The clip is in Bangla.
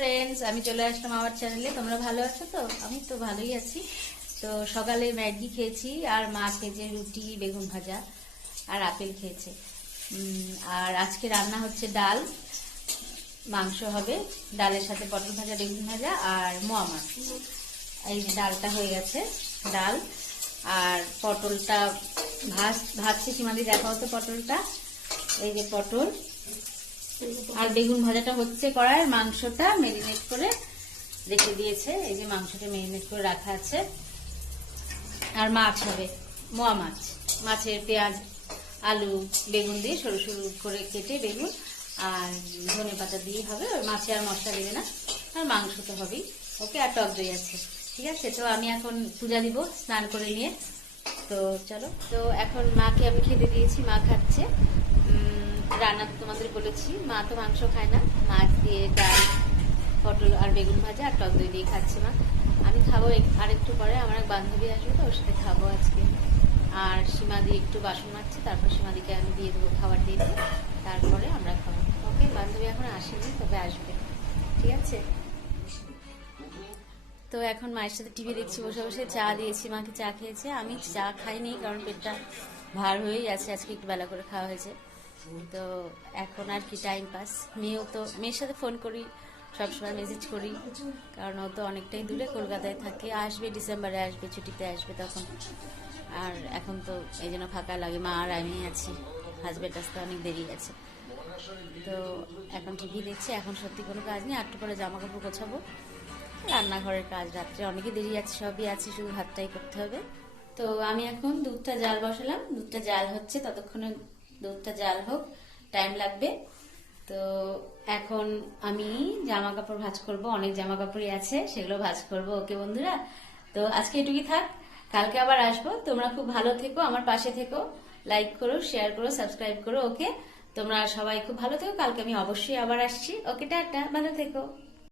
ফ্রেন্ডস, আমি চলে আসলাম আমার চ্যানেলে। তোমরা ভালো আছো তো? আমি তো ভালোই আছি। তো সকালে ম্যাগি খেয়েছি, আর মা খেয়েছে রুটি, বেগুন ভাজা আর আপেল খেয়েছে। আর আজকে রান্না হচ্ছে ডাল, মাংস হবে, ডালের সাথে পটল ভাজা, বেগুন ভাজা আর মোয়া মাছ। এই যে ডালটা হয়ে গেছে, ডাল আর পটলটা ভাজছি। সীমাদি দেখাও তো পটলটা। এই যে পটল আর বেগুন ভাজাটা হচ্ছে কড়াই। মাংসটা মেরিনেট করে রেখে দিয়েছে, এই যে মাংসটা মেরিনেট করে রাখা আছে। আর মাছ হবে, মোয়া মাছ। মাছের পেঁয়াজ, আলু, বেগুন দিয়ে সরু সরু করে কেটে বেগুন আর ধনে পাতা দিয়ে হবে। ওই মাছে আর মশলা দেবে না, আর মাংস তো হবেই। ওকে, আর টক দই আছে। ঠিক আছে, তো আমি এখন পূজা দিব স্নান করে নিয়ে। তো চলো, তো এখন মাকে আমি খেতে দিয়েছি, মা খাচ্ছে। রান্না তো তোমাদের বলেছি, মা তো মাংস খায় না, মাছ দিয়ে ডাল, পটল আর বেগুন ভাজা আর টক দই দিয়ে খাচ্ছে মা। আমি খাবো আর একটু পরে, আমার এক বান্ধবী আসবে তো, ওর সাথে খাবো আজকে। আর সীমাদি একটু বাসন মাজছে, তারপর সীমাদিকে আমি দিয়ে দেবো খাবার দিয়ে দেবো, তারপরে আমরা খাবো। ওকে, বান্ধবী এখন আসেনি, তবে আসবে। ঠিক আছে, তো এখন মায়ের সাথে টিভি দেখছি বসে বসে। চা দিয়েছি মাকে, চা খেয়েছে। আমি চা খাইনি, কারণ পেটটা ভার হয়েই আছে, আজকে একটু বেলা করে খাওয়া হয়েছে। তো এখন আর কি টাইম পাস। মেয়ের সাথে ফোন করি, সবসময় মেসেজ করি, কারণ ও তো অনেকটাই দূরে, কলকাতায় থাকে। আসবে ডিসেম্বরে, আসবে ছুটিতে আসবে তখন। আর এখন তো এই জন্য ফাঁকা লাগে, মা আর আমি আছি, হাজব্যান্ড আসতে অনেক দেরি আছে। তো এখন টিভি দেখছি, এখন সত্যি কোনো কাজ নেই। একটু পরে জামা কাপড় গোছাবো, রান্নাঘরের কাজ রাত্রে অনেকই দেরি আছে, সবই আছে, শুধু ভাতটাই করতে হবে। তো আমি এখন দুধটা জাল বসালাম, দুধটা জাল হচ্ছে, ততক্ষণে দুধটা জাল হোক, টাইম লাগবে। তো এখন আমি জামা কাপড় ভাঁজ করব, অনেক জামা কাপড়ই আছে, সেগুলো ভাঁজ করব। ওকে বন্ধুরা, তো আজকে এটুকুই থাক, কালকে আবার আসবো। তোমরা খুব ভালো থেকো, আমার পাশে থেকো, লাইক করো, শেয়ার করো, সাবস্ক্রাইব করো। ওকে, তোমরা সবাই খুব ভালো থেকো, কালকে আমি অবশ্যই আবার আসছি। ওকে, টাটা, ভালো থেকো।